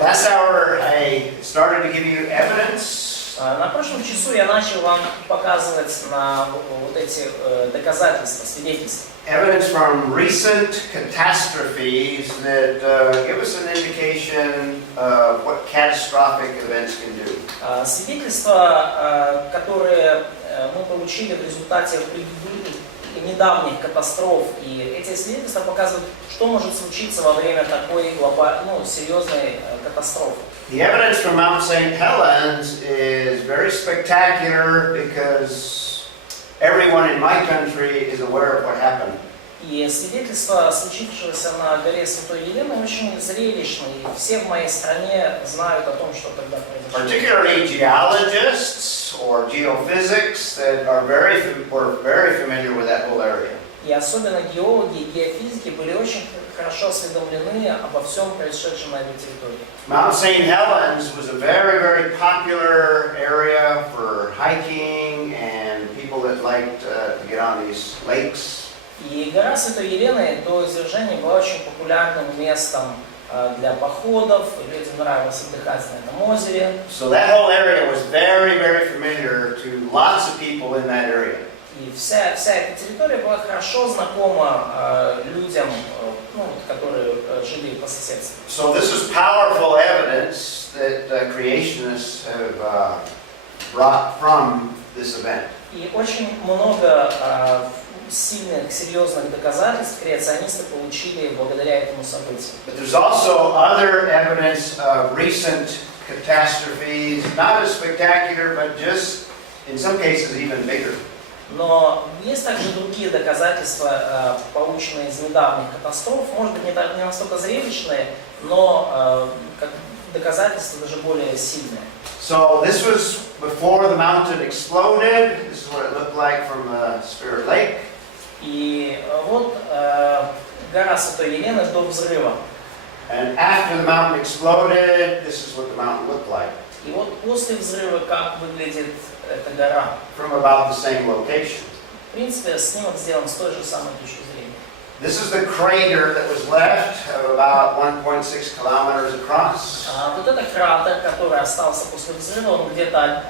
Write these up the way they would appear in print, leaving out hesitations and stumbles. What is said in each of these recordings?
Last hour I started to give you evidence. На прошлом часу я начал вам показывать на вот эти доказательства, свидетельства. Evidence from recent catastrophes that give us an indication of what catastrophic events can do. Свидетельства, которые мы получили в результате недавних катастроф, и эти свидетельства показывают, что может случиться во время такой серьезной катастрофы. The evidence from Mount St. Helens is very spectacular because everyone in my country is aware of what happened. И свидетельство случившегося на горе Святой Елены очень зрелищное, и все в моей стране знают о том, что тогда произошло. Particularly geologists or geophysics that were very familiar with that whole area. И особенно геологи и геофизики были очень хорошо осведомлены обо всем происшедшем на этой территории. Mount St. Helens was a very, very popular area for hiking and people that liked to get on these lakes. И гора Святой Елены до извержения была очень популярным местом для походов, людям нравилось отдыхать на этом озере. So that whole area was very, very familiar to lots of people in that area. И вся эта территория была хорошо знакома людям, которые жили по соседству. So this is powerful evidence that creationists have brought from this event. И очень много сильных, серьезных доказательств креационисты получили благодаря этому событию. But there's also other evidence of recent catastrophes, not as spectacular, but just in some cases even bigger. Но есть также другие доказательства, полученные из недавних катастроф, может быть, не настолько зрелищные, но доказательства даже более сильные. So this was before the mountain exploded. This is what it looked like from the Spirit Lake. И вот гора Святой Елены до взрыва. And after the mountain exploded, this is what the mountain looked like. И вот после взрыва как выглядит эта гора. From about the same location. В принципе, снимок сделан с той же самой точки зрения. This is the crater that was left of about 1.6 kilometers across. Вот это кратер, который остался после взрыва, он где-то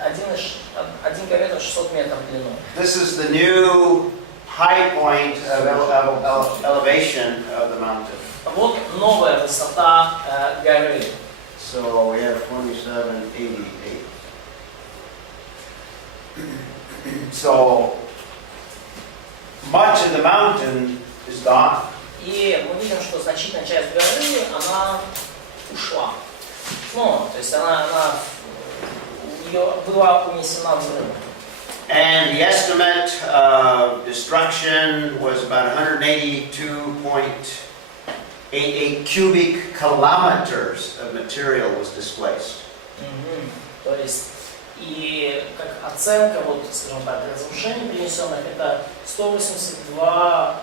1 километр 600 метров в длину. This is the new high point of elevation of the mountain. Вот новая высота горы. So we have 2788. So much of the mountain is gone. И мы видим, что значительная часть горы, она ушла. То есть ее была унесена взрывом. And the estimate of destruction was about 182.88 cubic kilometers of material was displaced. То есть, и как оценка, скажем так, разрушений принесенных, это 182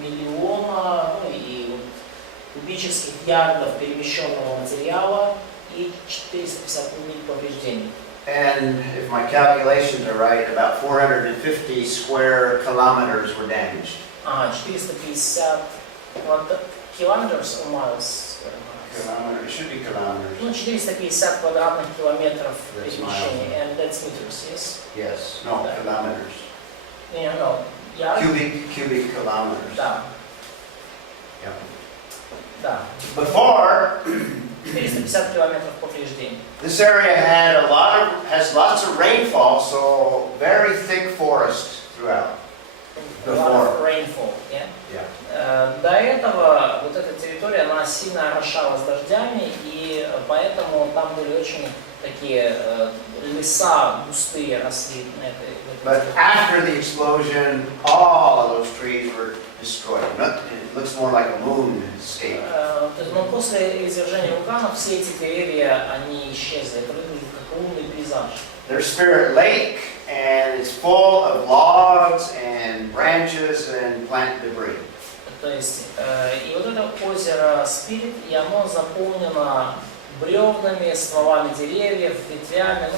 миллиона и кубических ярдов перемещенного материала и 450 миль повреждений. And if my calculations are right, about 450 square kilometers were damaged. 450 kilometers or miles? Kilometers, it should be kilometers. 450 квадратных километров перемещения. And that's meters, yes? Yes, no, kilometers. No. Cubic kilometers. Да. Yep. Да. Before, 450 километров повреждений. This area has lots of rainfall, so very thick forest throughout. A lot of rainfall, yeah? Yeah. До этого вот эта территория, она сильно орошалась дождями, и поэтому там были очень такие леса густые росли на этой. But after the explosion, all of those trees were destroyed. It looks more like a moonscape. Но после извержения вулкана все эти деревья, они исчезли. Это выглядит как лунный пейзаж. There's Spirit Lake, and it's full of logs and branches and plant debris. То есть, и вот это озеро Спирит, и оно заполнено бревнами, стволами деревьев, ветвями,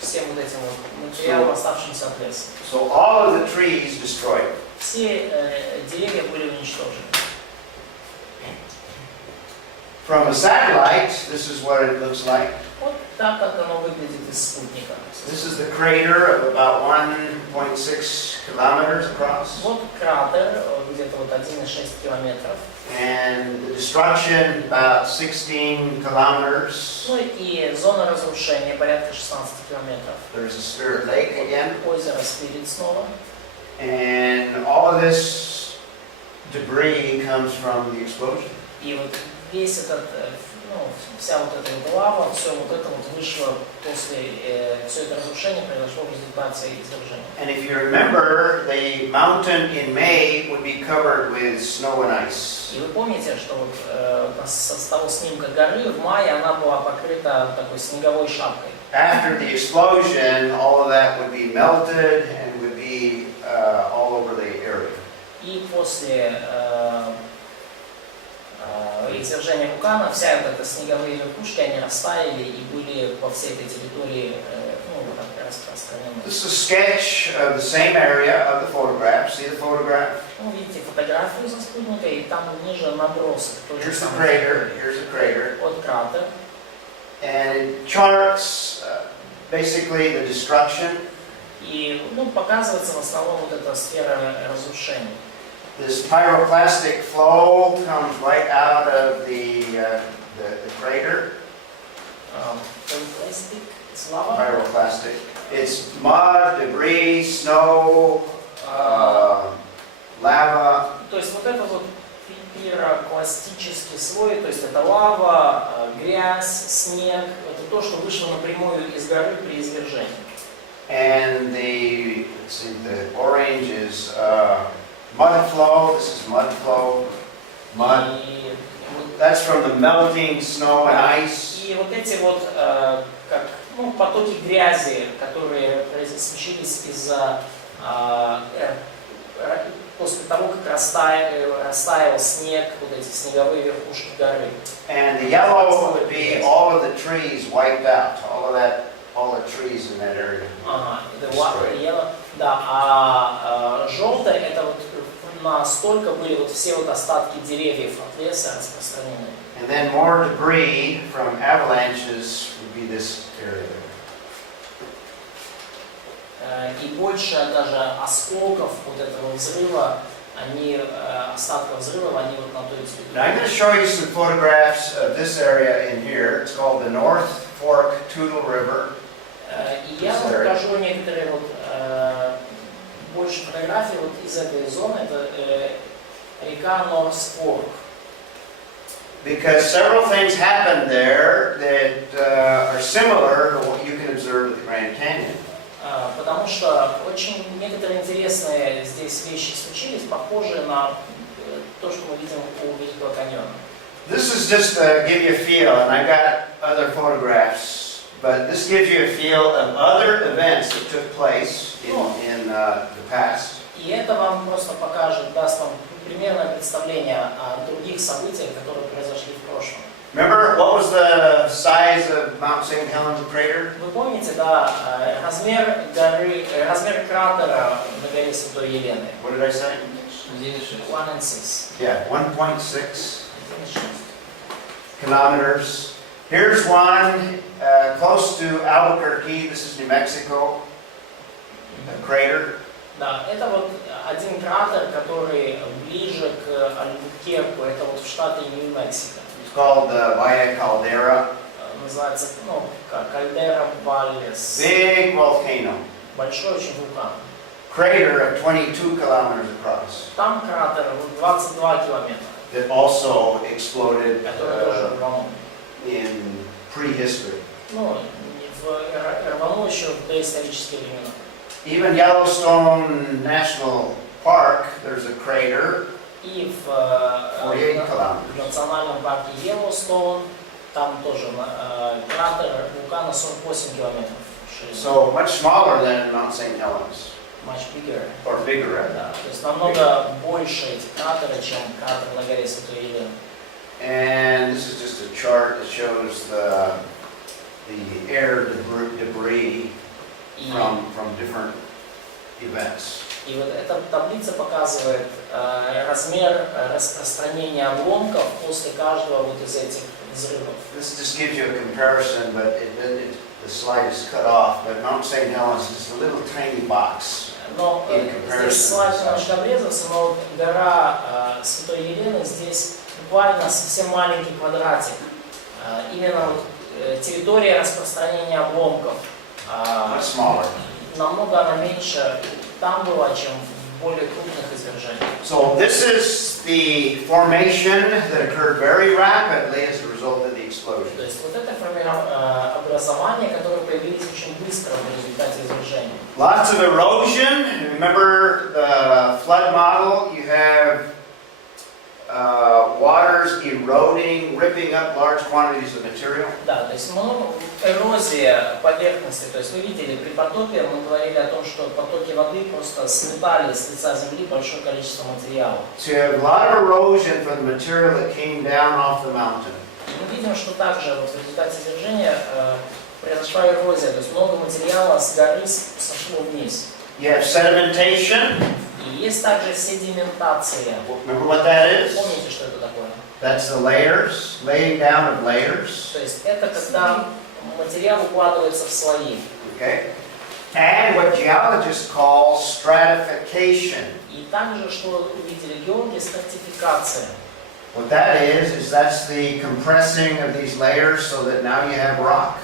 всем вот этим материалом, оставшимся от леса. So all of the trees destroyed. Все деревья были уничтожены. From a satellite, this is what it looks like. Вот так, как оно выглядит из спутника. This is the crater of about 1.6 kilometers across. Вот кратер, где-то вот 1,6 километров. And the destruction about 16 kilometers. Ну и зона разрушения порядка 16 километров. There's a spirit lake again. Озеро Спирит снова. And all of this debris comes from the explosion. И вот весь этот, вся вот эта вот лава, все вот это вот вышло после, все это разрушение произошло в результате извержения. And if you remember, the mountain in May would be covered with snow and ice. И вы помните, что вот с того снимка горы в мае она была покрыта такой снеговой шапкой. After the explosion, all of that would be melted and would be all over the area. И после извержения вулкана вся вот эта снеговые верхушки, они растаяли и были по всей этой территории, вот так распространены. This is a sketch of the same area of the photograph. See the photograph? Видите фотографию со спутника, и там ниже набросок. Here's the crater. Here's the crater. Вот кратер. And it charts basically the destruction. И показывается в основном вот эта сфера разрушений. This pyroclastic flow comes right out of the crater. Pyroclastic. It's mud, debris, snow, lava. То есть вот это вот пирокластический слой, то есть это лава, грязь, снег, это то, что вышло напрямую из горы при извержении. And the orange is mud flow. This is mud flow. Mud. That's from the melting snow and ice. И вот эти вот как потоки грязи, которые смещились из-за после того, как растаял снег, вот эти снеговые верхушки горы. And the yellow would be all of the trees wiped out. All the trees in that area. Да, а желтое это вот настолько были вот все вот остатки деревьев от леса распространены. And then more debris from avalanches would be this area. И больше даже осколков вот этого взрыва, остатков взрывов, они вот на той территории. Now I'm going to show you some photographs of this area in here. It's called the North Fork Toutle River. И я вам покажу некоторые вот больше фотографий вот из этой зоны. Это река North Fork. Because several things happened there that are similar to what you can observe at the Grand Canyon. Потому что очень некоторые интересные здесь вещи случились, похожие на то, что мы видим у Великого каньона. This is just to give you a feel, and I got other photographs, but this gives you a feel of other events that took place in the past. И это вам просто покажет, даст вам примерное представление о других событиях, которые произошли в прошлом. Remember, what was the size of Mount St. Helens crater? Вы помните, да, размер кратера на горе Святой Елены? What did I say? 1,6. Yeah, 1.6 kilometers. Here's one close to Albuquerque. This is New Mexico. A crater. Да, это вот один кратер, который ближе к Альбукерку, это вот в штате Нью-Мексико. It's called the Valle Caldera. Называется, кальдера Валлес. Big volcano. Большой очень вулкан. Crater of 22 kilometers across. Там кратер 22 километра. That also exploded Который тоже рванул. in prehistory. Рванул еще в доисторические времена. Even Yellowstone National Park, there's a crater. И в 48 kilometers. национальном парке Йеллоустоун там тоже кратер вулкана 48 километров. So much smaller than Mount St. Helens. Much bigger. Or bigger, rather. Да, то есть намного больше этих кратеров, чем кратер на горе Святой Елены. And this is just a chart that shows the air debris from different events. И вот эта таблица показывает размер распространения обломков после каждого вот из этих взрывов. This just gives you a comparison, but the slide is cut off. But Mount St. Helens is just a little tiny box. Но In здесь comparison. слайд немножко обрезался, но вот гора Святой Елены здесь буквально совсем маленький квадратик. Именно вот территория распространения обломков. Much smaller. Намного она меньше там была, чем в более крупных извержениях. So this is the formation that occurred very rapidly as a result of the explosion. То есть вот это образование, которое появились очень быстро в результате извержения. Lots of erosion. Remember the flood model? You have waters eroding, ripping up large quantities of material. Да, то есть эрозия поверхности. То есть вы видели при потопе, мы говорили о том, что потоки воды просто сметали с лица земли большое количество материала. So you have a lot of erosion from the material that came down off the mountain. Мы видим, что также вот в результате извержения произошла эрозия, то есть много материала с горы сошло вниз. You have sedimentation. И есть также седиментация. Remember what that is? Помните, что это такое? That's the layers, laying down of layers. То есть это когда материал укладывается в слои. Okay? And what geologists call stratification. И также, что увидели геологи, стратификация. What that is that's the compressing of these layers so that now you have rock.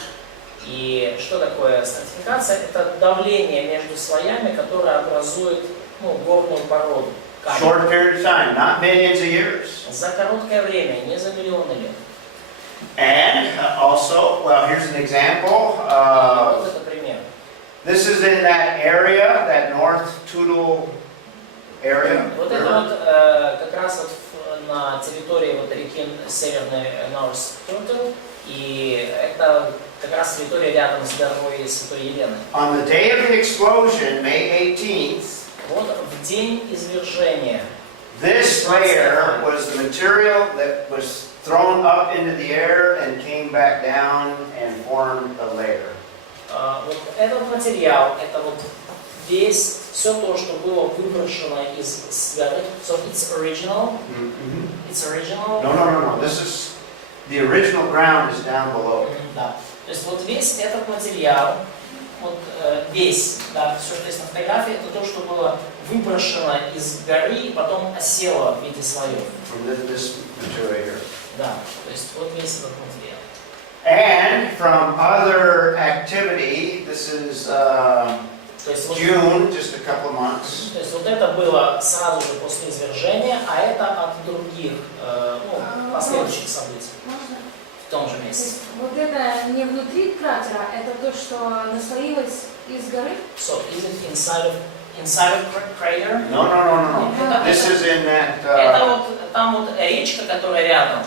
И что такое стратификация? Это давление между слоями, которое образует горную породу. Short period of time, not millions of years. За короткое время, не за миллионы лет. And also, well, here's an example. Вот это пример. This is in that area, that North Toutle area. Вот это вот как раз вот на территории вот реки Северной North Turtle, и это как раз территория рядом с горой Святой Елены. On the day of the explosion, May 18th, Вот в день извержения. this layer was the material that was thrown up into the air and came back down and formed a layer. Вот этот материал, это вот все то, что было выброшено из горы. So it's original. It's original. No. This is the original ground is down below. Да. То есть вот весь этот материал, вот весь, да, все, что есть на фотографии, это то, что было выброшено из горы и потом осело в виде слоев. From this material here. Да. То есть вот весь этот материал. And from other activity, this is То есть вот, June, just a couple of months. то есть вот это было сразу же после извержения, а это от других последующих событий Можно? в том же То месте. есть вот это не внутри кратера, это то, что наслоилось из горы? So is it inside of crater? No. This is in that. Это вот там вот речка, которая рядом.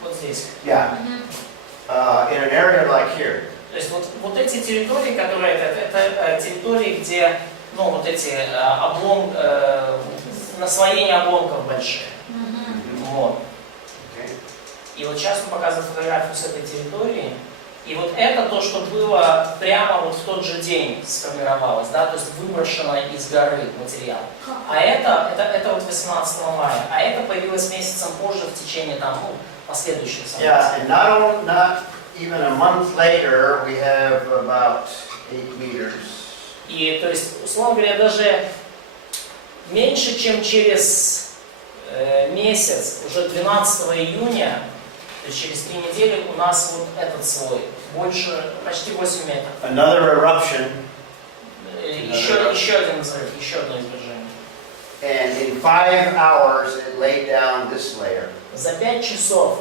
Вот здесь. Yeah. In an area like here. То есть вот эти территории, которые это территории, где вот эти наслоения обломков большие. Вот. Okay. И вот сейчас мы показываем фотографию с этой территории. И вот это то, что было прямо вот в тот же день сформировалось, да, то есть выброшено из горы материал. А это вот 18 мая, а это появилось месяцем позже в течение там, последующих событий. Yeah, and not even a month later, we have about 8 meters. И то есть, условно говоря, даже меньше, чем через месяц, уже 12 июня, то есть через 3 недели у нас вот этот слой, больше, почти 8 метров. Another eruption. Еще один взрыв, еще одно извержение. And in 5 hours, it laid down this layer. За 5 часов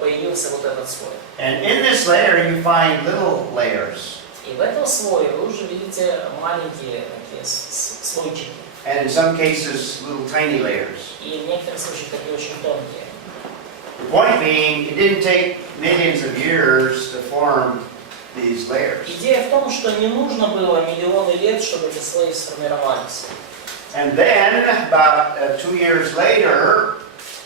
появился вот этот слой. And in this layer, you find little layers. И в этом слое вы уже видите маленькие такие слойчики. And in some cases, little tiny layers. И в некоторых случаях такие очень тонкие. The point being, it didn't take millions of years to form these layers. Идея в том, что не нужно было миллионы лет, чтобы эти слои сформировались. And then, about 2 years later,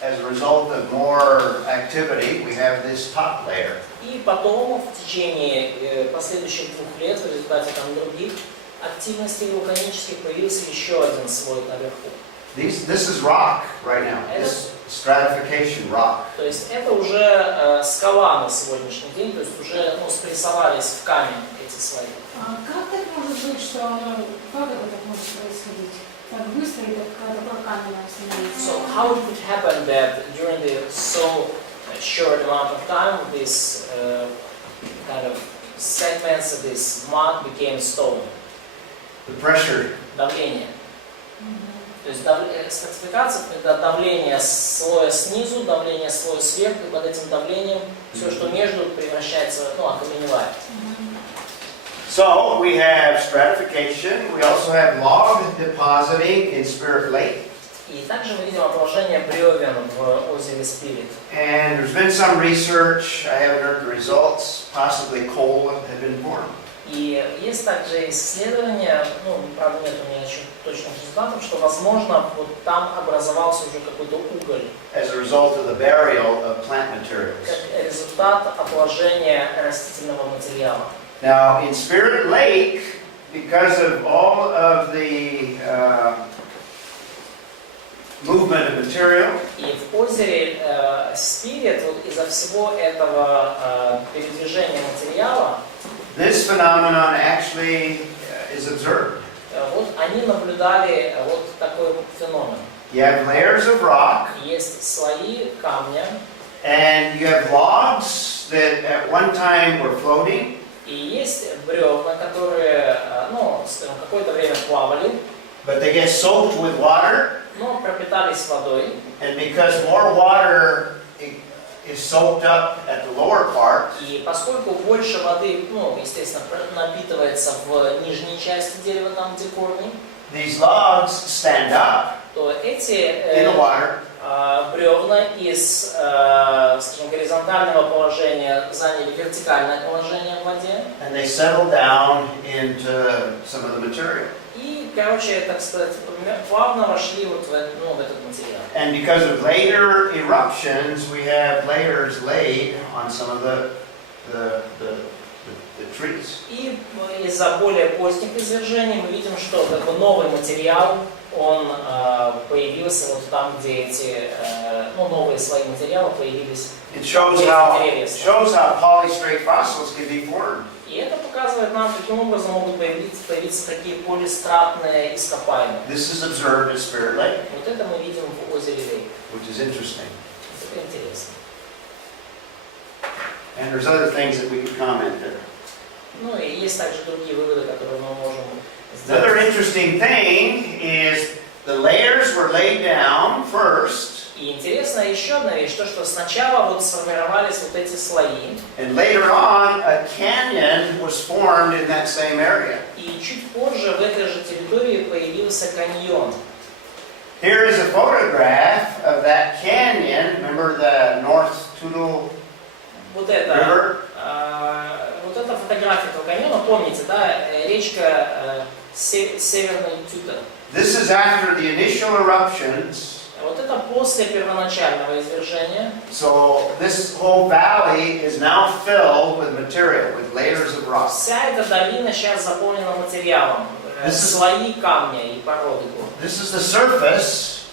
as a result of more activity, we have this top layer. И потом, в течение последующих 2 лет, в результате там других активностей вулканических, появился еще один слой наверху. This is rock right now. This stratification rock. То есть это уже скала на сегодняшний день, то есть уже спрессовались в камень эти слои. Как так может быть, что как это так может происходить? Так быстро и такой камень становится? So how it could happen that during the so short amount of time this kind of segments of this mud became stone? The pressure. Давление. То есть стратификация — это давление слоя снизу, давление слоя сверху, и под этим давлением все, что между, превращается, окаменевает. So we have stratification. We also have log depositing in Spirit Lake. И также мы видим отложение бревен в озере Спирит. And there's been some research. I haven't heard the results. Possibly coal had been formed. И есть также исследования, правда нет у меня еще точных результатов, что возможно вот там образовался уже какой-то уголь. As a result of the burial of plant materials. Как результат отложения растительного материала. Now in Spirit Lake, because of all of the movement of material. И в озере Спирит вот из-за всего этого передвижения материала. This phenomenon actually is observed. Вот они наблюдали вот такой феномен. You have layers of rock. Есть слои камня. And you have logs that at one time were floating. И есть бревна, которые, скажем, какое-то время плавали. But they get soaked with water. Но пропитались водой. And because more water is soaked up at the lower part. И поскольку больше воды, естественно, напитывается в нижней части дерева, там где корни. These logs stand up. То эти in the water. Бревна из, скажем, горизонтального положения заняли вертикальное положение в воде. And they settle down into some of the material. И, так сказать, плавно вошли вот в этот материал. And because of later eruptions, we have layers laid on some of the trees. И из-за более поздних извержений мы видим, что новый материал, он появился вот там, где эти новые слои материала появились. It shows how polystrate fossils can be formed. И это показывает нам, каким образом могут появиться такие полистратные ископаемые. This is observed in Spirit Lake. Вот это мы видим в озере Рэй. Which is interesting. Это интересно. And there's other things that we could comment there. И есть также другие выводы, которые мы можем сделать. Another interesting thing is the layers were laid down first. И интересно еще одна вещь, то, что сначала вот сформировались вот эти слои. And later on, a canyon was formed in that same area. И чуть позже в этой же территории появился каньон. Here is a photograph of that canyon. Remember the North Toutle River? Вот эта фотография этого каньона, помните, да, речка Северный Тютер. This is after the initial eruptions. Вот это после первоначального извержения. So this whole valley is now filled with material, with layers of rock. Вся эта долина сейчас заполнена материалом, слои камня и породы. This is the surface.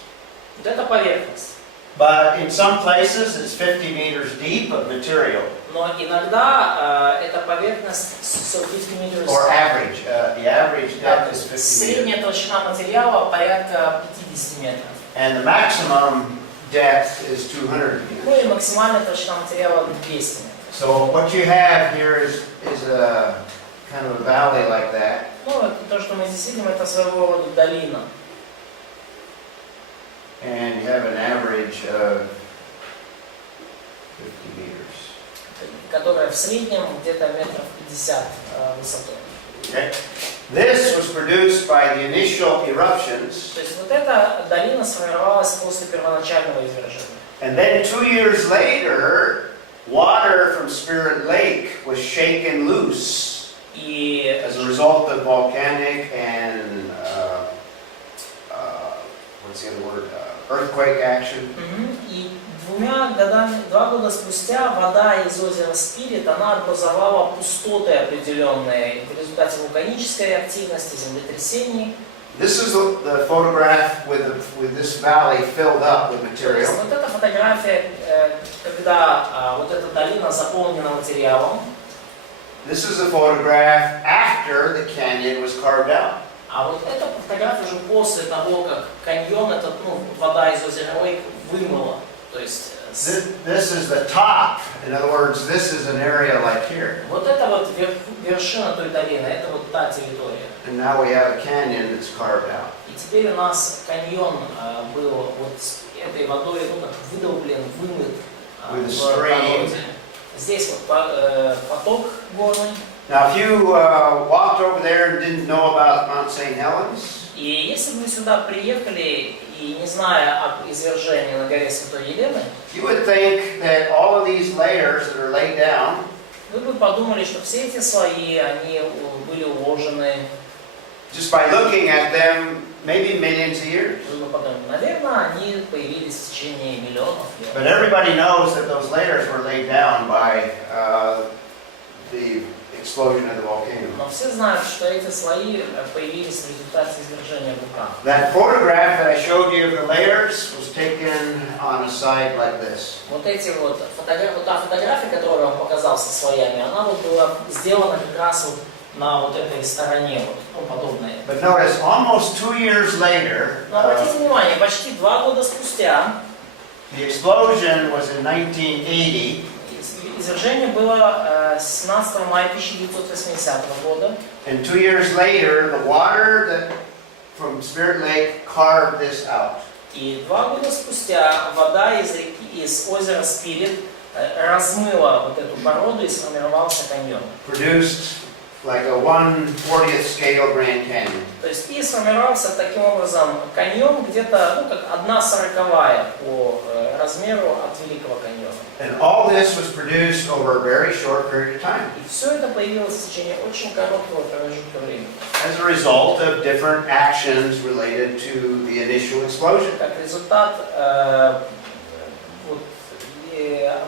Вот это поверхность. But in some places it's 50 meters deep of material. Но иногда эта поверхность 50 meters. Or average. The average depth is 50 meters. Средняя толщина материала порядка 50 метров. And the maximum depth is 200 meters. И максимальная толщина материала 200 метров. So what you have here is a kind of a valley like that. То, что мы здесь видим, это своего рода долина. And you have an average of 50 meters. Которая в среднем где-то метров 50 высотой. Okay. This was produced by the initial eruptions. То есть вот эта долина сформировалась после первоначального извержения. And then 2 years later, water from Spirit Lake was shaken loose. И as a result of volcanic and what's the other word? Earthquake action. И 2 года спустя вода из озера Спирит, она образовала пустоты определенные в результате вулканической активности, землетрясений. This is the photograph with this valley filled up with То есть material. вот эта фотография, когда вот эта долина заполнена материалом. This is a photograph after the canyon was carved out. А вот эта фотография уже после того, как каньон, этот, вода из озера Лейк вымыла. То есть This is the top. In other words, this is an area like here. вот это вот вершина той долины, это вот та территория. And now we have a canyon that's carved out. И теперь у нас каньон был вот этой водой, как выдолблен, вымыт With a в stream. породе. Здесь вот поток горный. Now, if you walked over there and didn't know about Mount St. Helens, И если бы вы сюда приехали и не зная об извержении на горе Святой Елены, you would think that all of these layers that are laid down вы бы подумали, что все эти слои, они были уложены. just by looking at them, maybe millions of years. Вы бы подумали, наверное, они появились в течение миллионов лет. But everybody knows that those layers were laid down by the explosion of the volcano. Но все знают, что эти слои появились в результате извержения вулкана. That photograph that I showed you of the layers was taken on a side like this. Вот эти вот та фотография, которую я вам показал со слоями, она вот была сделана как раз вот на вот этой стороне, вот, подобная. But notice, almost 2 years later, Но обратите внимание, почти 2 года спустя the explosion was in 1980. извержение было 17 мая 1980 года. And 2 years later, the water that from Spirit Lake carved this out. И 2 года спустя вода из озера Спирит размыла вот эту породу и сформировался каньон. Produced like a 1/40th scale Grand Canyon. То есть и сформировался таким образом каньон где-то, как 1/40 по размеру от Великого каньона. And all this was produced over a very short period of time. И все это появилось в течение очень короткого промежутка времени. As a result of different actions related to the initial explosion. Как результат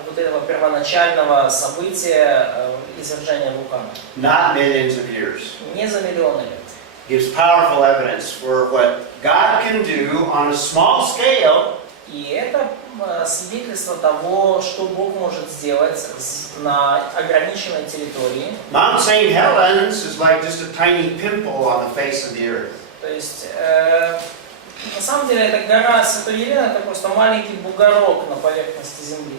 вот этого первоначального события извержения вулкана. Not millions of years. Не за миллионы лет. Gives powerful evidence for what God can do on a small scale. И это свидетельство того, что Бог может сделать на ограниченной территории. Mount St. Helens is like just a tiny pimple on the face of the earth. То есть, на самом деле, эта гора Святой Елены — это просто маленький бугорок на поверхности земли.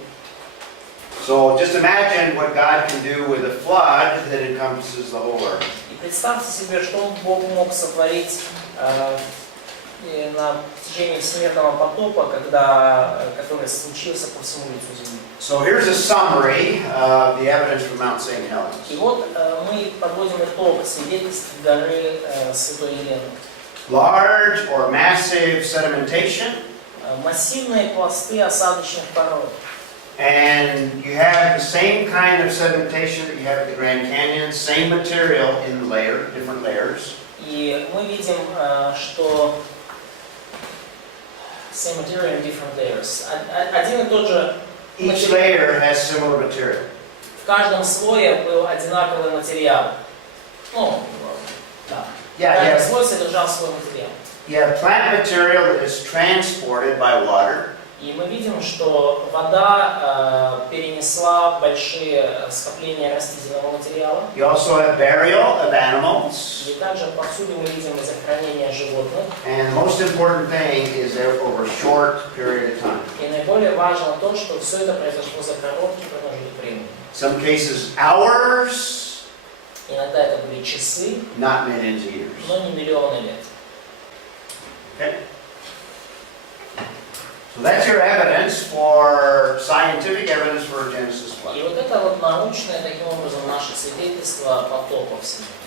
So just imagine what God can do with a flood that encompasses the whole earth. И представьте себе, что Бог мог сотворить на течение всемирного потопа, который случился по всему лицу земли. So here's a summary of the evidence from Mount St. Helens. И вот мы подводим итог свидетельств горы Святой Елены. Large or massive sedimentation. Массивные пласты осадочных пород. And you have the same kind of sedimentation that you have at the Grand Canyon, same material in the layer, different layers. И мы видим, что same material in different layers. Один и тот же Each layer has similar material. В каждом слое был одинаковый материал. Да. Каждый слой содержал свой материал. You have plant material that is transported by water. И мы видим, что вода перенесла большие скопления растительного материала. You also have burial of animals. И также повсюду мы видим захоронение животных. And the most important thing is that over a short period of time. И наиболее важно то, что все это произошло за короткий промежуток времени. Some cases hours, Иногда это были часы, not millions of years. но не миллионы лет. Okay? So that's your evidence for scientific evidence for Genesis flood. И вот это вот научное, таким образом, наше свидетельство потопа всемирного.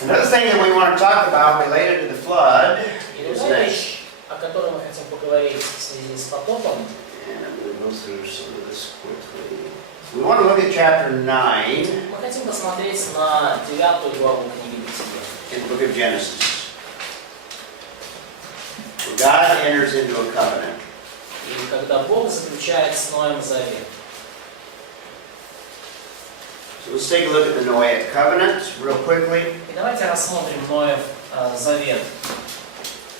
Another thing that we want to talk about related to the flood И is другая this. вещь, о которой мы хотим поговорить в связи с потопом, And I'm going to go through some of this quickly. We want to look at chapter 9 мы хотим посмотреть на 9 главу книги Бытия. in the book of Genesis. God enters into a covenant. И когда Бог заключает с Ноем завет. So let's take a look at the Noahic covenant real quickly. И давайте рассмотрим Ноев завет.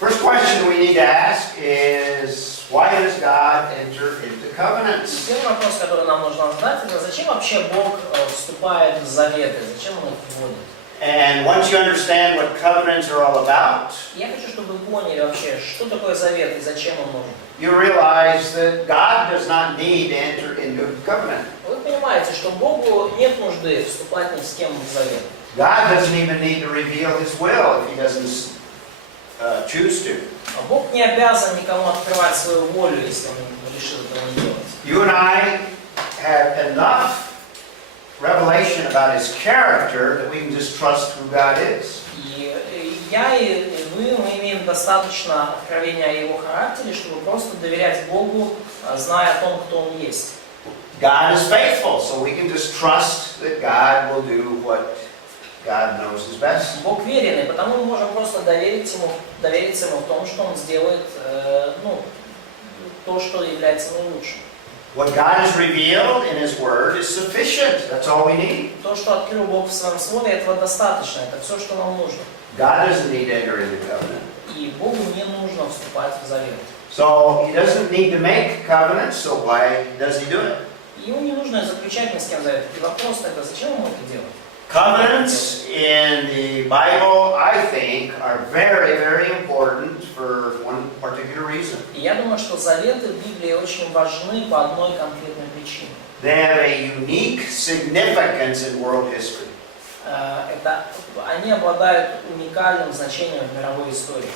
First question we need to ask is, why does God enter into covenants? Первый вопрос, который нам нужно задать, это зачем вообще Бог вступает в заветы, зачем Он их вводит? And once you understand what covenants are all about, Я хочу, чтобы вы поняли вообще, что такое завет и зачем он нужен. you realize that God does not need to enter into a covenant. Вы понимаете, что Богу нет нужды вступать ни с кем в завет. God doesn't even need to reveal His will if He doesn't choose to. А Бог не обязан никому открывать свою волю, если Он решил этого не делать. You and I have enough revelation about His character that we can just trust who God is. И я и вы, мы имеем достаточно откровения о Его характере, чтобы просто доверять Богу, зная о том, кто Он есть. God is faithful, so we can just trust that God will do what God knows is best. Бог верен, и потому мы можем просто довериться Ему в том, что Он сделает то, что является наилучшим. What God has revealed in His Word is sufficient. That's all we need. То, что открыл Бог в Своем Слове, этого достаточно. Это все, что нам нужно. God doesn't need to enter into covenant. И Богу не нужно вступать в завет. So He doesn't need to make covenants, so why does He do it? Ему не нужно заключать ни с кем завет. И вопрос тогда, зачем Ему это делать? Covenants in the Bible, I think, are very, very important for one particular reason. И я думаю, что заветы в Библии очень важны по одной конкретной причине. They have a unique significance in world history. Они обладают уникальным значением в мировой истории.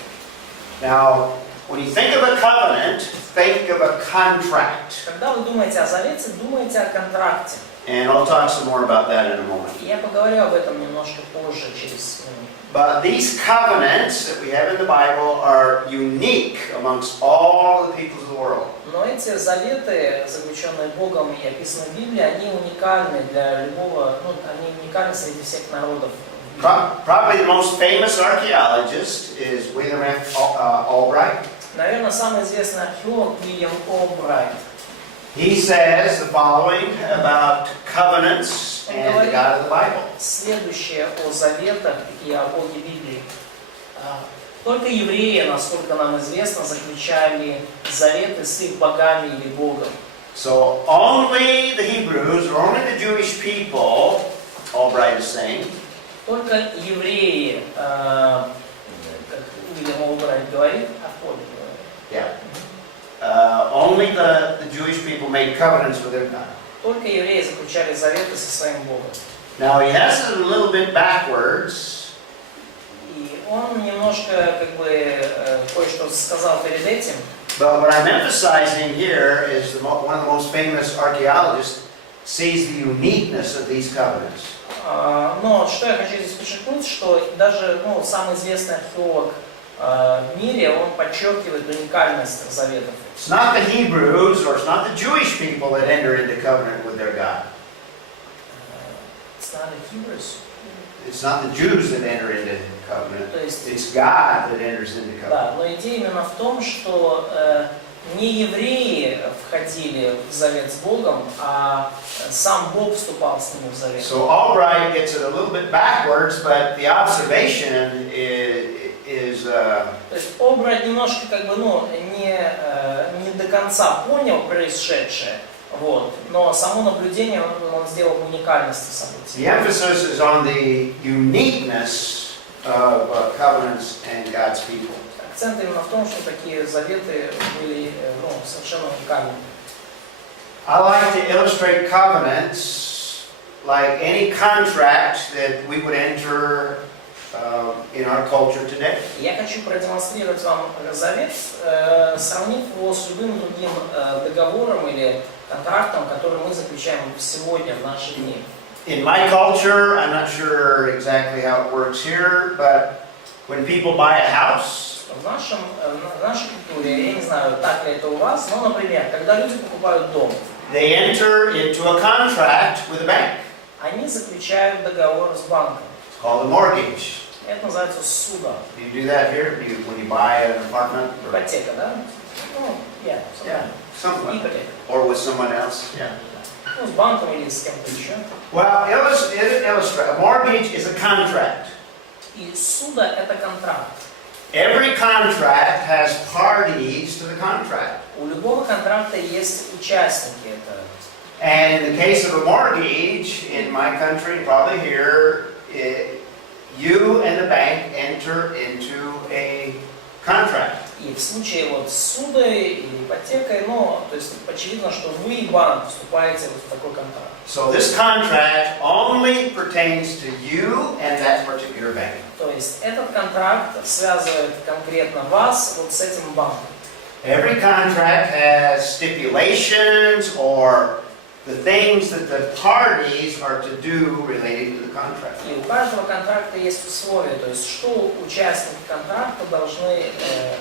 Now, when you think of a covenant, think of a contract. Когда вы думаете о завете, думайте о контракте. And I'll talk some more about that in a moment. И я поговорю об этом немножко позже, через минуту. But these covenants that we have in the Bible are unique amongst all the peoples of the world. Но эти заветы, заключенные Богом и описанные в Библии, они уникальны для любого, они уникальны среди всех народов. Probably the most famous archaeologist is William F. Albright. Наверное, самый известный археолог Уильям Олбрайт. He says the following about covenants and the God of the Bible. Следующее о заветах и о Боге Библии. Только евреи, насколько нам известно, заключали заветы с их богами или Богом. So only the Hebrews, or only the Jewish people, Albright is saying, только евреи, как Уильям Олбрайт говорит, yeah. Only the Jewish people made covenants with their God. Только евреи заключали заветы со своим Богом. Now he has it a little bit backwards. И он немножко кое-что сказал перед этим. But what I'm emphasizing here is one of the most famous archaeologists sees the uniqueness of these covenants. Но что я хочу здесь подчеркнуть, что даже самый известный археолог в мире, он подчеркивает уникальность заветов. It's not the Hebrews or it's not the Jewish people that enter into covenant with their God. It's not the Hebrews. It's not the Jews that enter into covenant. It's God that enters into covenant. Да, но идея именно в том, что не евреи входили в завет с Богом, а сам Бог вступал с ними в завет. So Albright gets it a little bit backwards, but the observation is То есть Олбрайт немножко не до конца понял происшедшее, но само наблюдение он сделал в уникальности событий. the emphasis is on the uniqueness of covenants and God's people. Акцент именно в том, что такие заветы были совершенно уникальны. I like to illustrate covenants like any contract that we would enter in our culture today. Я хочу продемонстрировать вам завет, сравнив его с любым другим договором или контрактом, который мы заключаем сегодня, в наши дни. In my culture, I'm not sure exactly how it works here, but when people buy a house, В нашей культуре, я не знаю, так ли это у вас, но, например, когда люди покупают дом, they enter into a contract with a bank. они заключают договор с банком. It's called a mortgage. Это называется суда. Do you do that here? When you buy an apartment? Or, Ипотека, да? Ну, yeah, something like that. ипотека. Or with someone else? Yeah. Ну, с банком или с кем-то еще. Well, illustrate. A mortgage is a contract. И суда это контракт. Every contract has parties to the contract. У любого контракта есть участники. Это And in the case of a mortgage, in my country, probably here, you and the bank enter into a contract. и в случае вот с судой или ипотекой, ну, то есть очевидно, что вы и банк вступаете вот в такой контракт. So this contract only pertains to you and that particular bank. То есть этот контракт связывает конкретно вас вот с этим банком. Every contract has stipulations or the things that the parties are to do related to the contract. И у каждого контракта есть условия, то есть что участники контракта должны,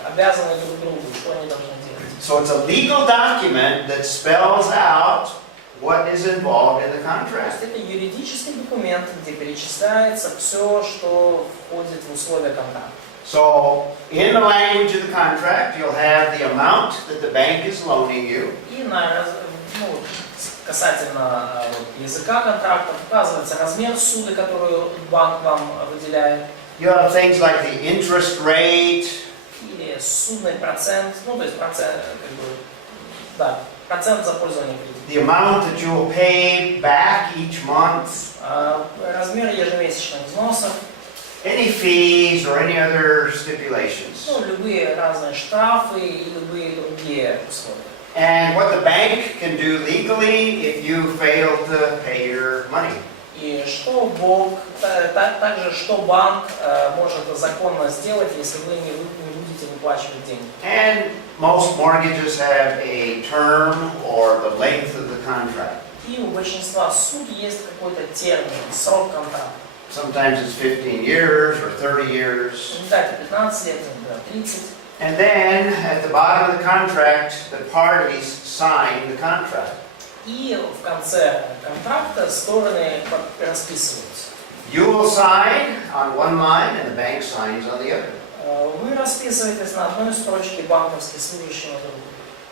обязаны друг другу, что они должны делать. So it's a legal document that spells out what is involved in the То contract. есть это юридический документ, где перечисляется все, что входит в условия контракта. So in the language of the contract, you'll have the amount that the bank is loaning you. И касательно языка контракта указывается размер суды, которую банк вам выделяет, You have things like the interest rate, или судный процент, ну то есть процент, процент за пользование кредитом. the amount that you will pay back each month, Размер ежемесячных взносов, any fees or any other stipulations. ну, любые разные штрафы и любые другие условия. And what the bank can do legally if you fail to pay your money. И что также что банк может законно сделать, если вы не будете выплачивать деньги. And most mortgages have a term or the length of the contract. И у большинства суд есть какой-то термин, срок контракта. Sometimes it's 15 years or 30 years. Иногда это 15 лет, иногда 30. And then at the bottom of the contract, the parties sign the contract. И в конце контракта стороны расписываются. You will sign on one line and the bank signs on the other. Вы расписываетесь на одной строчке, банковский служащий на другой.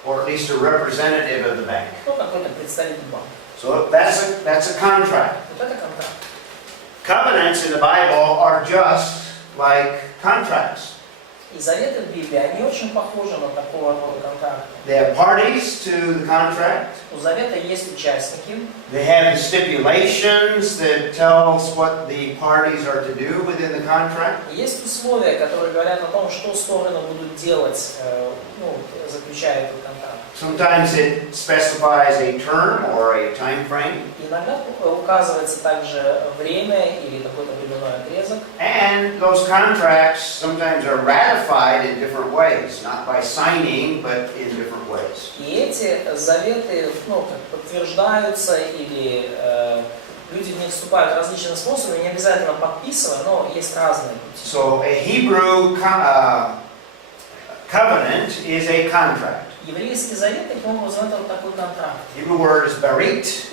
Or at least a representative of the bank. Ну, какой-то представитель банка. So that's a contract. Вот это контракт. Covenants in the Bible are just like contracts. И заветы в Библии, они очень похожи на такого рода контракты. They have parties to the contract. У завета есть участники. They have the stipulations that tell us what the parties are to do within the contract. И есть условия, которые говорят о том, что стороны будут делать, заключая этот контракт. Sometimes it specifies a term or a time frame. Иногда указывается также время или какой-то временной отрезок. And those contracts sometimes are ratified in different ways, not by signing, but in different ways. И эти заветы подтверждаются или люди в них вступают различными способами, не обязательно подписывая, но есть разные пути. So a Hebrew covenant is a contract. Еврейский завет, таким образом, это вот такой контракт. Hebrew word is berit.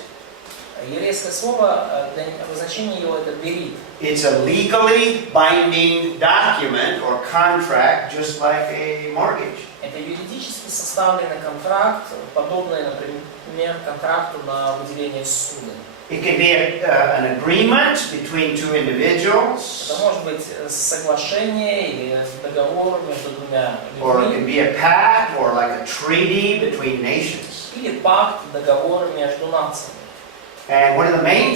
Еврейское слово, для обозначения его это берит. It's a legally binding document or contract, just like a mortgage. Это юридически составленный контракт, подобный, например, контракту на выделение суды. It can be an agreement between two individuals, Это может быть соглашение или договор между двумя or it людьми, can be a pact or like a treaty between nations. или пакт, договор между нациями. And one of the main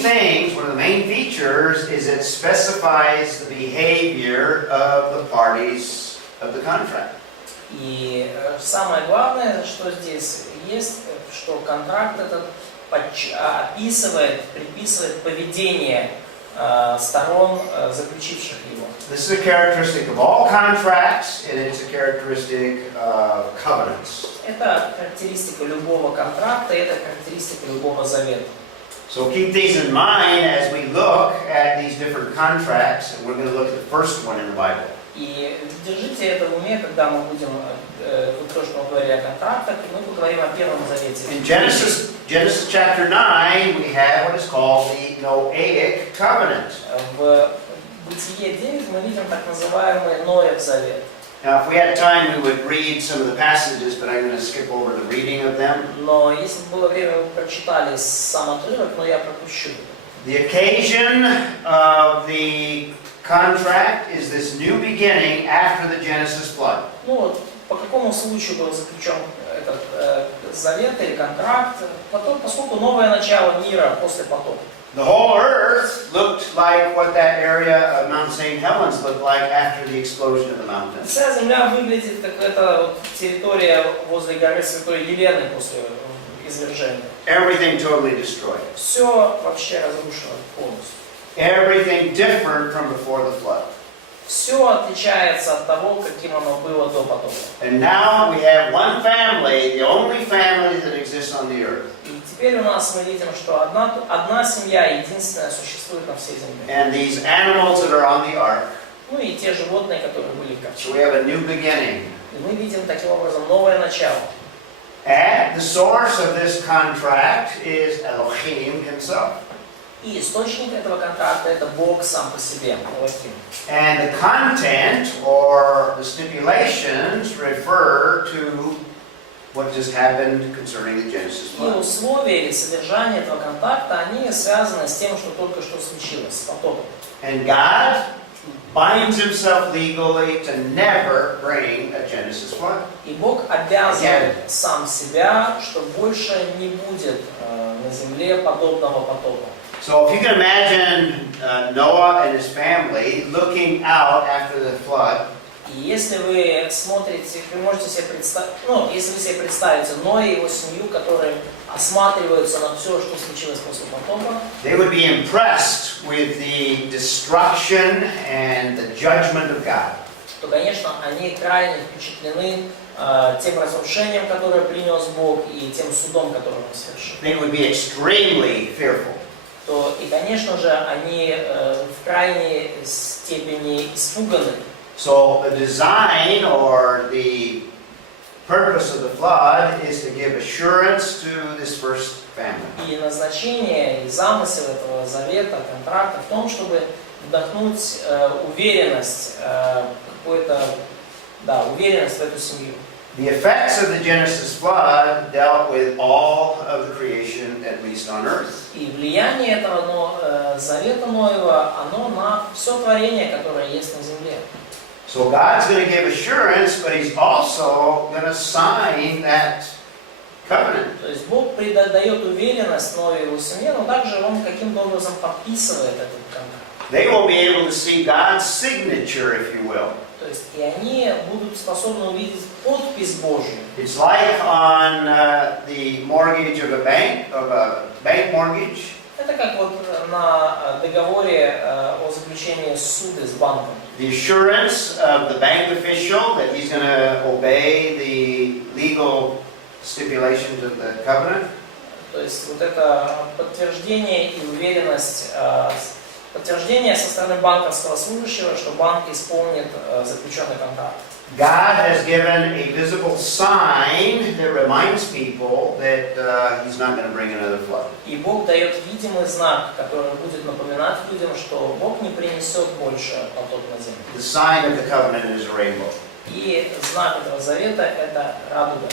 features is it specifies the behavior of the parties of the contract. И самое главное, что здесь есть, что контракт этот описывает, предписывает поведение сторон, заключивших его. This is a characteristic of all contracts, and it's a characteristic of covenants. Это характеристика любого контракта, это характеристика любого завета. So keep these in mind as we look at these different contracts, and we're going to look at the first one in the Bible. И держите это в уме, когда мы будем, то, что мы говорили о контрактах, мы поговорим о Первом Завете. In Genesis chapter 9, we have what is called the Noahic covenant. В Бытие 9 мы видим так называемый Ноев завет. Now, if we had time, we would read some of the passages, but I'm going to skip over the reading of them. Но если бы было время, вы прочитали сам отрывок, но я пропущу. The occasion of the contract is this new beginning after the Genesis flood. Ну вот, по какому случаю был заключен этот завет или контракт? Потом, поскольку новое начало мира после потопа. The whole earth looked like what that area of Mount St. Helens looked like after the explosion of the mountain. Вся земля выглядит как эта вот территория возле горы Святой Елены после извержения. Everything totally destroyed. Все вообще разрушено полностью. Everything different from before the flood. Все отличается от того, каким оно было до потопа. And now we have one family, the only family that exists on the earth. И теперь у нас мы видим, что одна семья единственная существует на всей земле. And these animals that are on the ark. Ну и те животные, которые были в So ковчеге. we have a new beginning. И мы видим таким образом новое начало. And the source of this contract is Elohim himself. И источник этого контракта это Бог сам по себе, Элохим. And the content or the stipulations refer to what just happened concerning the Genesis И flood. условия или содержание этого контракта, они связаны с тем, что только что случилось, с потопом. And God binds himself legally to never bring a Genesis flood. И Бог обязывает сам себя, что больше не будет на земле подобного потопа. So if you can imagine Noah and his family looking out after the flood, И если вы смотрите, вы можете себе представить, ну, если вы себе представите Ноя и его семью, которые осматриваются на все, что случилось после потопа, they would be impressed with the destruction and the judgment of God. то, конечно, они крайне впечатлены тем разрушением, которое принес Бог, и тем судом, который он совершил. They would be extremely fearful. То, и, конечно же, они в крайней степени испуганы. So the design or the purpose of the flood is to give assurance to this first family. И назначение, и замысел этого завета, контракта в том, чтобы вдохнуть уверенность, уверенность в эту семью. The effects of the Genesis flood dealt with all of the creation, at least on earth. И влияние этого завета Ноева, оно на все творение, которое есть на земле. So God's going to give assurance, but He's also going to sign that covenant. То есть Бог придает уверенность Ноеву и его семье, но также Он каким-то образом подписывает этот контракт. They will be able to see God's signature, if you will. То есть и они будут способны увидеть подпись Божью. It's like on the mortgage of a bank mortgage. Это как вот на договоре о заключении суда с банком. The assurance of the bank official that he's going to obey the legal stipulations of the covenant. То есть вот это подтверждение и уверенность, подтверждение со стороны банковского служащего, что банк исполнит заключенный контракт. God has given a visible sign that reminds people that He's not going to bring another flood. И Бог дает видимый знак, который будет напоминать людям, что Бог не принесет больше потоп на землю. The sign of the covenant is a rainbow. И знак этого завета – это радуга.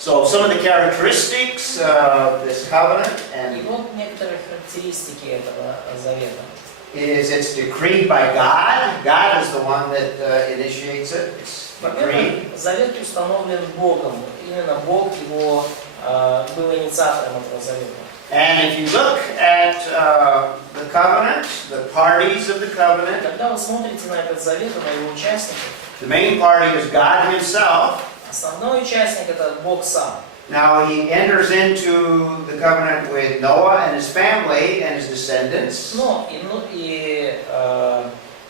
So some of the characteristics of this covenant И and вот некоторые характеристики этого завета. is it's decreed by God. God is the one that initiates it. It's Во-первых, decreed. завет установлен Богом. Именно Бог его был инициатором этого завета. And if you look at the covenant, the parties of the covenant, Когда вы смотрите на этот завет и на его участников, the main party is God Himself. основной участник – это Бог сам. Now He enters into the covenant with Noah and his family and his descendants.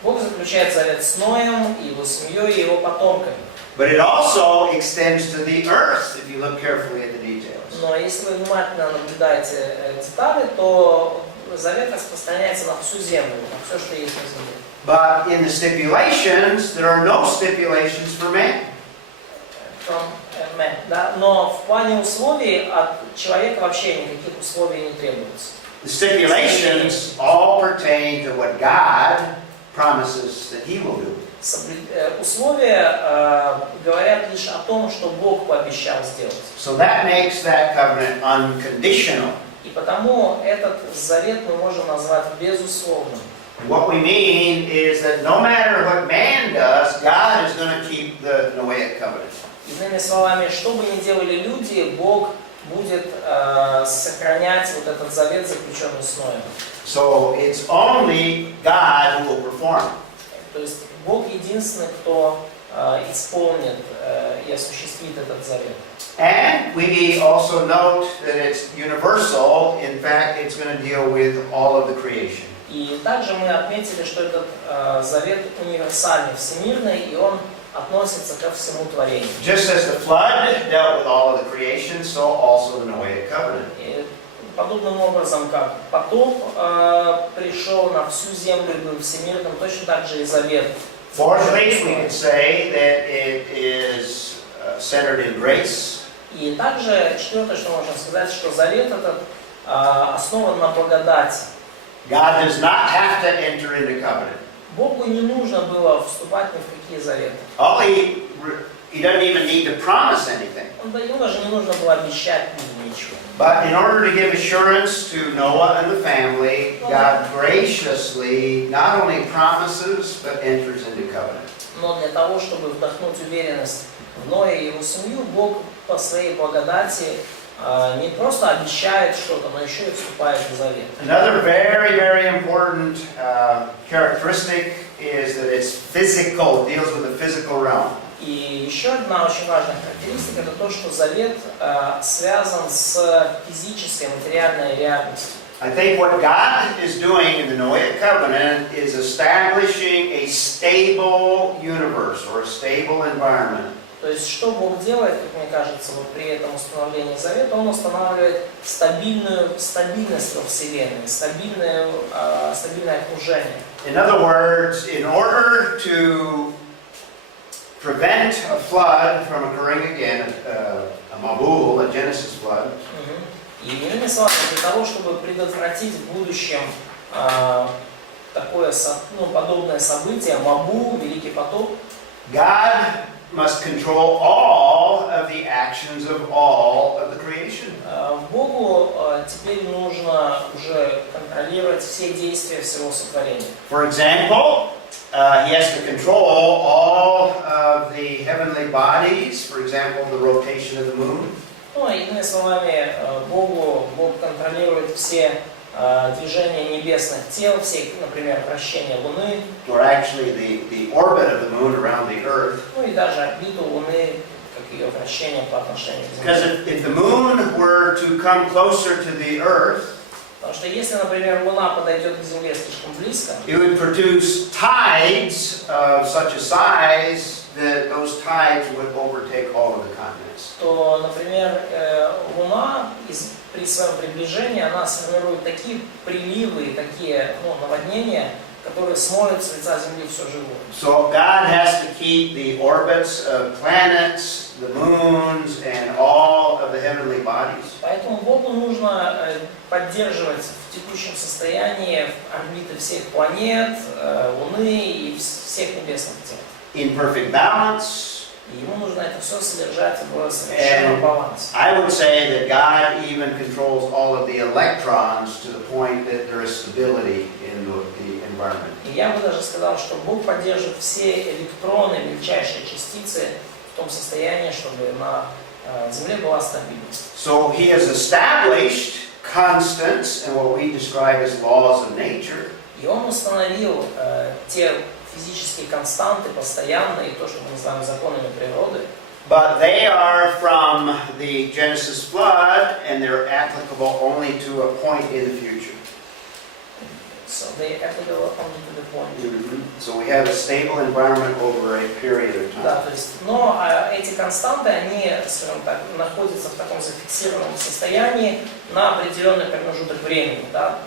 Бог заключает завет с Ноем, его семьей и его потомками. But it also extends to the earth, if you look carefully at the details. Но если вы внимательно наблюдаете детали, то завет распространяется на всю землю, на все, что есть на земле. But in the stipulations, there are no stipulations for man. Да? Но в плане условий от человека вообще никаких условий не требуется. The stipulations all pertain to what God promises that He will do. Условия говорят лишь о том, что Бог пообещал сделать. So that makes that covenant unconditional. И потому этот завет мы можем назвать безусловным. What we mean is that no matter what man does, God is going to keep the Noahic covenant. Иными словами, что бы ни делали люди, Бог будет сохранять вот этот завет, заключенный с Ноем. So it's only God who will perform. То есть Бог единственный, кто исполнит и осуществит этот завет. And we also note that it's universal. In fact, it's going to deal with all of the creation. И также мы отметили, что этот завет универсальный, всемирный, и он относится ко всему творению. Just as the flood dealt with all of the creation, so also the Noahic covenant. И подобным образом, как потоп пришел на всю землю и был всемирным, точно так же и завет. Fourthly, we could say that it is centered in grace. И также четвертое, что можно сказать, что завет этот основан на благодати. God does not have to enter into covenant. Богу не нужно было вступать ни в какие заветы. He doesn't even need to promise anything. Ему даже не нужно было обещать ничего. But in order to give assurance to Noah and the family, God graciously not only promises but enters into covenant. Но для того, чтобы вдохнуть уверенность в Ноя и его семью, Бог по своей благодати не просто обещает что-то, но еще и вступает в завет. Another very important characteristic is that it's physical, deals with the physical realm. И еще одна очень важная характеристика — это то, что завет связан с физической, материальной реальностью. I think what God is doing in the Noahic covenant is establishing a stable universe or a stable environment. То есть, что Бог делает, как мне кажется, вот при этом установлении завета, Он устанавливает стабильность во Вселенной, стабильное окружение. In other words, in order to prevent a flood from occurring again, a Mabul, a Genesis flood, И иными словами, для того, чтобы предотвратить в будущем такое подобное событие, Мабул, Великий потоп, God must control all of the actions of all of the creation. Богу теперь нужно уже контролировать все действия всего сотворения. For example, he has to control all of the heavenly bodies, for example, the rotation of the moon. Ну, иными словами, Бог контролирует все движения небесных тел, все, например, вращение Луны. Or actually the orbit of the moon around the earth. Ну и даже орбиту Луны, как ее вращение по отношению к Because Земле. if the moon were to come closer to the earth, Потому что если, например, Луна подойдет к Земле слишком близко, it would produce tides of such a size that those tides would overtake all of the continents. то, например, Луна при своем приближении она сформирует такие приливы, такие наводнения, которые смоют с лица Земли все живое. So God has to keep the orbits of planets, the moons, and all of the heavenly bodies. Поэтому Богу нужно поддерживать в текущем состоянии орбиты всех планет, Луны и всех небесных тел. In perfect balance. И ему нужно это все содержать в совершенном балансе. I would say that God even controls all of the electrons to the point that there is stability in the environment. И я бы даже сказал, что Бог поддерживает все электроны, мельчайшие частицы в том состоянии, чтобы на Земле была стабильность. So He has established constants and what we describe as laws of nature. И Он установил те физические константы, постоянные, то, что мы называем законами природы. But they are from the Genesis flood and they're applicable only to a point in the future. So they applicable only to the point. So we have a stable environment over a period of time. Да, то есть, но эти константы, они, скажем так, находятся в таком зафиксированном состоянии на определенный промежуток времени, да,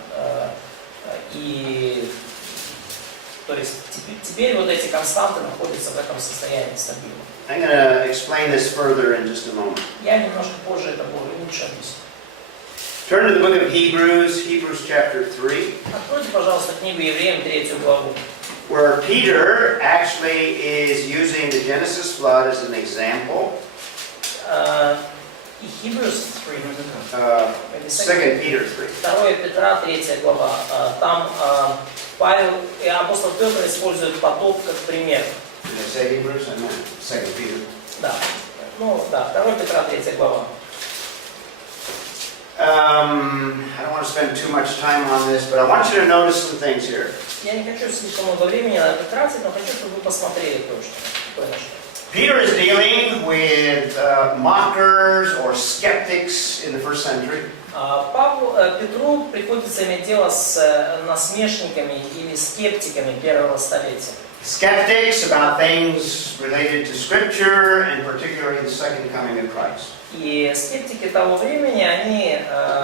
и то есть теперь вот эти константы находятся в этом состоянии стабильно. I'm going to explain this further in just a moment. Я немножко позже это лучше объясню. Turn to the book of Hebrews, Hebrews chapter 3, Откройте, пожалуйста, книгу Евреям, 3 главу. where Peter actually is using the Genesis flood as an example. И Hebrews 3. 2 Peter 3. 2 Петра, 3 глава. Там Павел и апостол Петр используют потоп как пример. Did I say Hebrews? I meant 2 Peter. Да. Ну, да, 2 Петра, 3 глава. I don't want to spend too much time on this, but I want you to notice some things here. Я не хочу слишком много времени на это тратить, но хочу, чтобы вы посмотрели кое-что. Peter is dealing with mockers or skeptics in the first century. Петру приходится иметь дело с насмешниками или скептиками первого столетия. Skeptics about things related to Scripture and particularly the second coming of Christ. И скептики того времени, они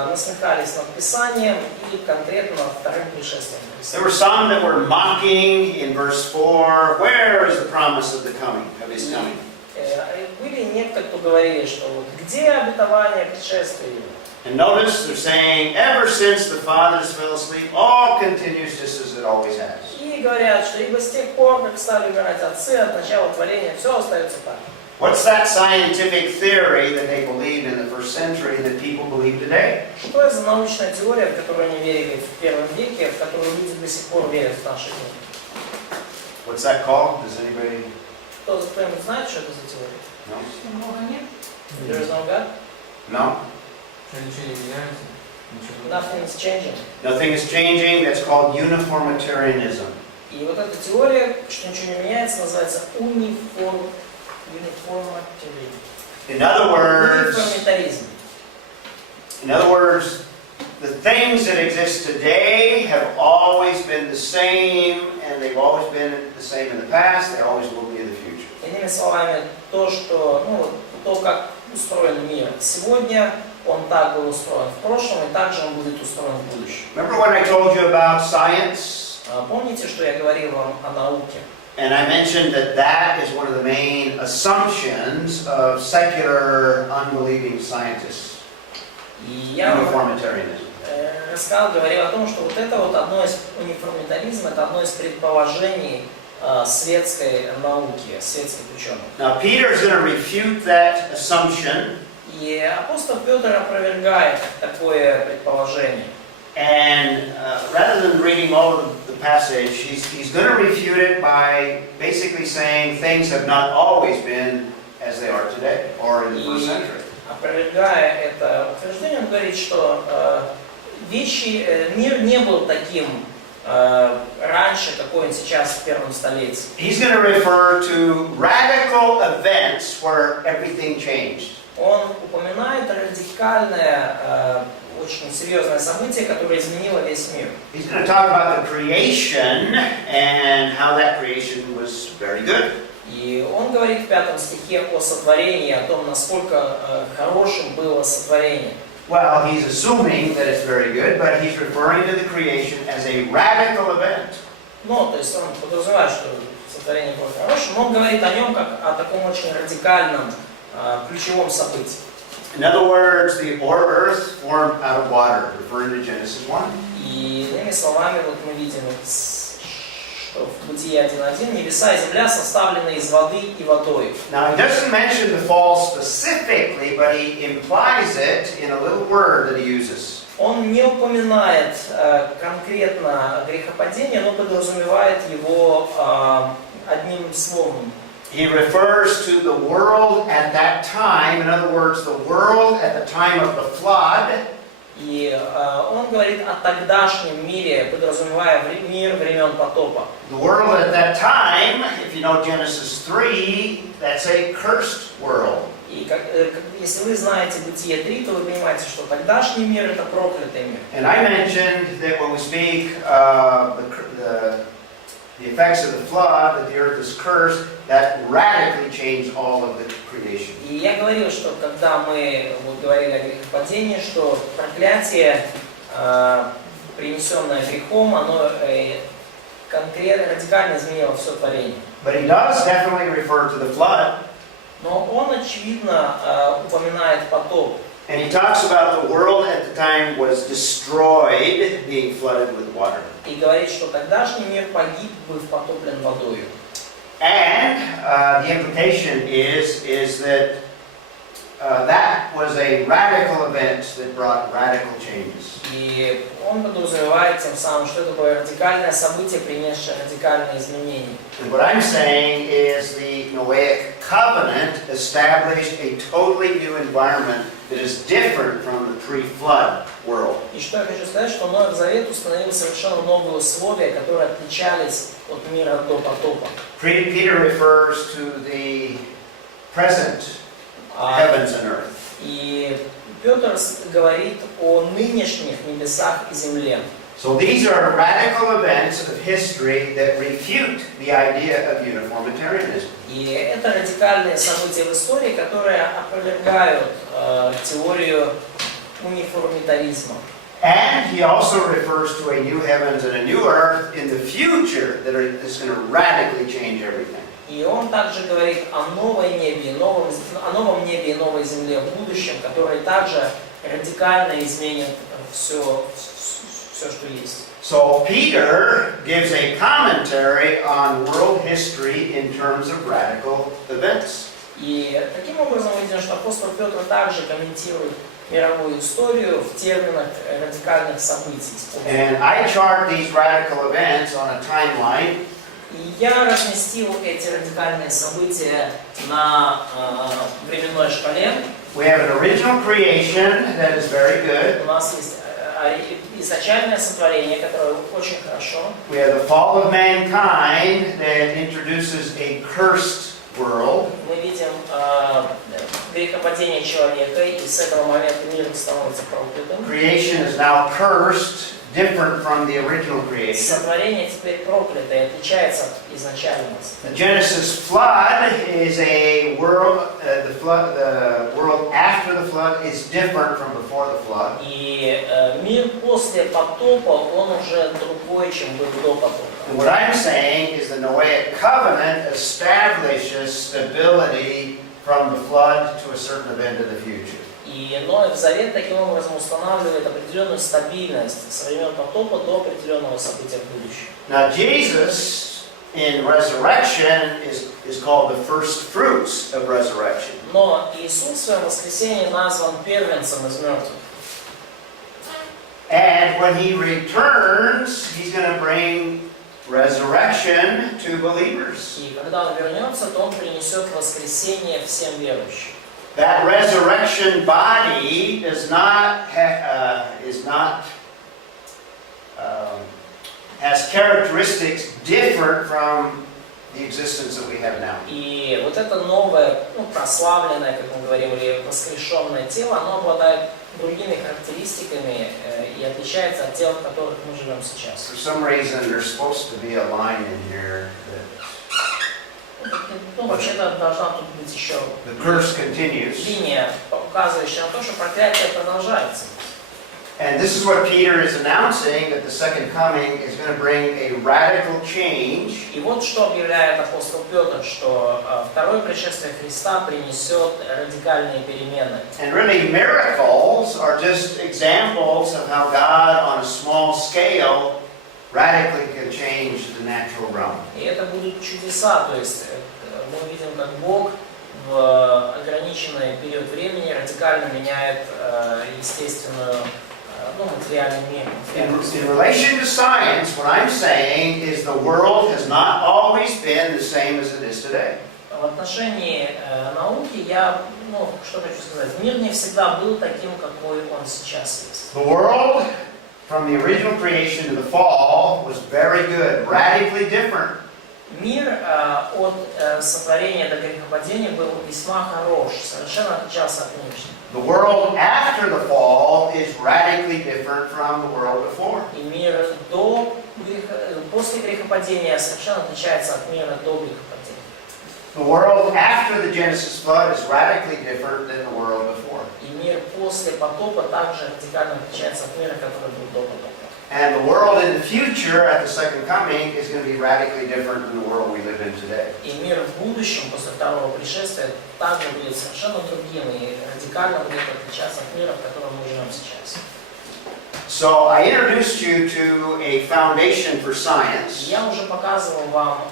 насмехались над Писанием и конкретно над вторым пришествием Христа. There were some that were mocking in verse 4, where is the promise of the coming, of his coming? Были некоторые, кто говорили, что вот где обетование пришествия его? And notice they're saying, ever since the fathers fell asleep, all continues just as it always has. И говорят, что ибо с тех пор, как стали умирать отцы, от начала творения, все остается так. What's that scientific theory that they believed in the first century that people believe today? Что это за научная теория, в которую они верили в первом веке, в которую люди до сих пор верят в наши дни? What's that called? Does anybody Кто-нибудь знает, что это за теория? know? Что Бога нет? There is no God? No? Ничего не меняется. Ничего. Nothing is changing. Nothing is changing. That's called uniformitarianism. И вот эта теория, что ничего не меняется, называется униформитаризм. In other words, the things that exist today have always been the same, and they've always been the same in the past, they always will be in the future. Иными словами, то, как устроен мир сегодня, он так был устроен в прошлом, и также он будет устроен в будущем. Remember when I told you about science? Помните, что я говорил вам о науке? And I mentioned that that is one of the main assumptions of secular, unbelieving scientists. И я Uniformitarianism. говорил о том, что вот это вот одно из униформитаризма, это одно из предположений светской науки, светских ученых. Now Peter is going to refute that assumption. И апостол Петр опровергает такое предположение. And rather than reading all of the passage, he's going to refute it by basically saying things have not always been as they are today, or in the first century. Опровергая это утверждение, он говорит, что мир не был таким раньше, какой он сейчас в первом столетии. He's going to refer to radical events where everything changed. Он упоминает радикальное, очень серьезное событие, которое изменило весь мир. He's going to talk about the creation and how that creation was very good. И он говорит в 5 стихе о сотворении, о том, насколько хорошим было сотворение. Well, he's assuming that it's very good, but he's referring to the creation as a radical event. Ну, то есть он подразумевает, что сотворение было хорошим, но он говорит о нем как о таком очень радикальном, ключевом событии. In other words, the earth formed out of water, referring to Genesis 1. И иными словами, вот мы видим, что в Бытие 1.1 небеса и земля составлены из воды и водой. Now, he doesn't mention the fall specifically, but he implies it in a little word that he uses. Он не упоминает конкретно грехопадение, но подразумевает его одним словом. He refers to the world at that time, in other words, the world at the time of the flood. И он говорит о тогдашнем мире, подразумевая мир времен потопа. The world at that time, if you know Genesis 3, that's a cursed world. И если вы знаете Бытие 3, то вы понимаете, что тогдашний мир – это проклятый мир. And I mentioned that when we speak the effects of the flood, that the earth is cursed, that radically changed all of the creation. И я говорил, что когда мы говорили о грехопадении, что проклятие, принесенное грехом, оно конкретно, радикально изменило все творение. But he does definitely refer to the flood. Но он, очевидно, упоминает потоп. And he talks about the world at the time was destroyed, being flooded with water. И говорит, что тогдашний мир погиб, быв потоплен водою. And the implication is that that was a radical event that brought radical changes. И он подразумевает тем самым, что это было радикальное событие, принесшее радикальные изменения. And what I'm saying is the Noahic covenant established a totally new environment that is different from the pre-flood world. И что я хочу сказать, что Новый Завет установил совершенно новые условия, которые отличались от мира до потопа. Peter refers to the present heavens and earth. И Петр говорит о нынешних небесах и земле. So these are radical events of history that refute the idea of uniformitarianism. И это радикальные события в истории, которые опровергают теорию униформитаризма. And he also refers to a new heavens and a new earth in the future that is going to radically change everything. И он также говорит о новом небе и новой земле в будущем, которые также радикально изменят все, что есть. So Peter gives a commentary on world history in terms of radical events. И таким образом мы видим, что апостол Петр также комментирует мировую историю в терминах радикальных событий. And I chart these radical events on a timeline. И я разместил эти радикальные события на временной шкале. We have an original creation that is very good. У нас есть изначальное сотворение, которое очень хорошо. We have the fall of mankind that introduces a cursed world. Мы видим грехопадение человека, и с этого момента мир становится проклятым. Creation is now cursed, different from the original creation. Сотворение теперь проклято и отличается от изначального. The Genesis flood is a world. The world after the flood is different from before the flood. И мир после потопа, он уже другой, чем был до потопа. And what I'm saying is the Noahic covenant establishes stability from the flood to a certain event in the future. И Новый Завет таким образом устанавливает определенную стабильность со времен потопа до определенного события в будущем. Now Jesus in resurrection is called the first fruits of resurrection. Но Иисус в своем воскресении назван первенцем из мертвых. And when he returns, he's going to bring resurrection to believers. И когда он вернется, то он принесет воскресение всем верующим. That resurrection body has characteristics different from the existence that we have now. И вот это новое, прославленное, как мы говорим, или воскрешенное тело, оно обладает другими характеристиками и отличается от тел, в которых мы живем сейчас. For some reason, there's supposed to be a line in here Вообще-то должна тут быть еще that the curse continues. линия, указывающая на то, что проклятие продолжается. And this is what Peter is announcing, that the second coming is going to bring a radical change. И вот что объявляет апостол Петр, что второе пришествие Христа принесет радикальные перемены. And really, miracles are just examples of how God, on a small scale, radically can change the natural realm. И это будут чудеса, то есть мы видим, как Бог в ограниченный период времени радикально меняет естественную, материальный мир. In relation to science, what I'm saying is the world has not always been the same as it is today. В отношении науки я, что хочу сказать, мир не всегда был таким, какой он сейчас есть. The world, from the original creation to the fall, was very good, radically different. Мир от сотворения до грехопадения был весьма хорош, совершенно отличался от нынешнего. The world after the fall is radically different from the world before. И мир после грехопадения совершенно отличается от мира до грехопадения. The world after the Genesis flood is radically different than the world before. И мир после потопа также радикально отличается от мира, который был до потопа. And the world in the future, at the second coming, is going to be radically different than the world we live in today. И мир в будущем, после второго пришествия, также будет совершенно другим и радикально будет отличаться от мира, в котором мы живем сейчас. So I introduced you to a foundation for science. Я уже показывал вам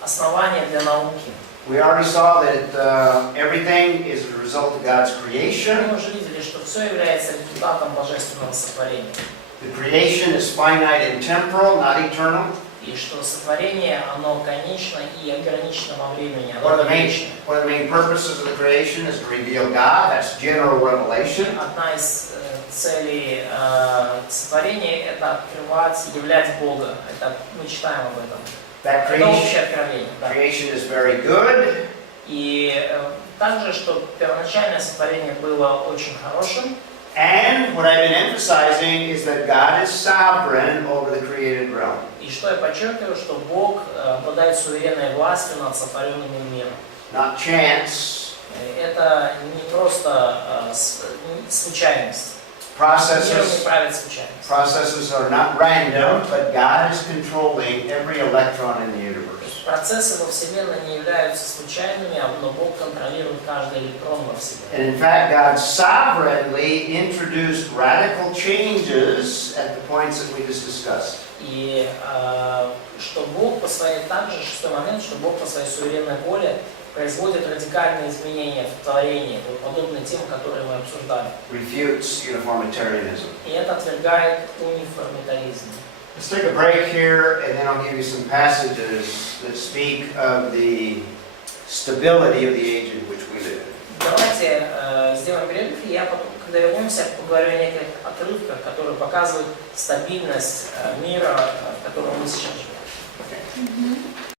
основания для науки. We already saw that everything is a result of God's Мы creation. уже видели, что все является результатом божественного сотворения. The creation is finite and temporal, not eternal. И что сотворение, оно конечно и ограничено во времени, One оно of the вечно. main purposes of the creation is to reveal God. That's general revelation. Одна из целей сотворения – это открывать, являть Бога. Это, мы читаем об этом. That Это общее откровение. Да. creation is very good. И также, что первоначальное сотворение было очень хорошим. And what I've been emphasizing is that God is sovereign over the created realm. И что я подчеркиваю, что Бог обладает суверенной властью над сотворенным миром. Not chance. Это не просто случайность. Миром не правит случайность. Processes are not random, but God is controlling every electron in the universe. Процессы во Вселенной не являются случайными, но Бог контролирует каждый электрон во Вселенной. And in fact, God sovereignly introduced radical changes at the points that we just discussed. И что Бог по своей, также шестой момент, что Бог по своей суверенной воле производит радикальные изменения в творении, вот подобные тем, которые мы обсуждали. Refutes uniformitarianism. И это отвергает униформитаризм. Let's take a break here, and then I'll give you some passages that speak of the stability of the age in which we live. Давайте сделаем перерыв, и я потом, когда вернемся, поговорю о неких отрывках, которые показывают стабильность мира, в котором мы сейчас живем. Мгм.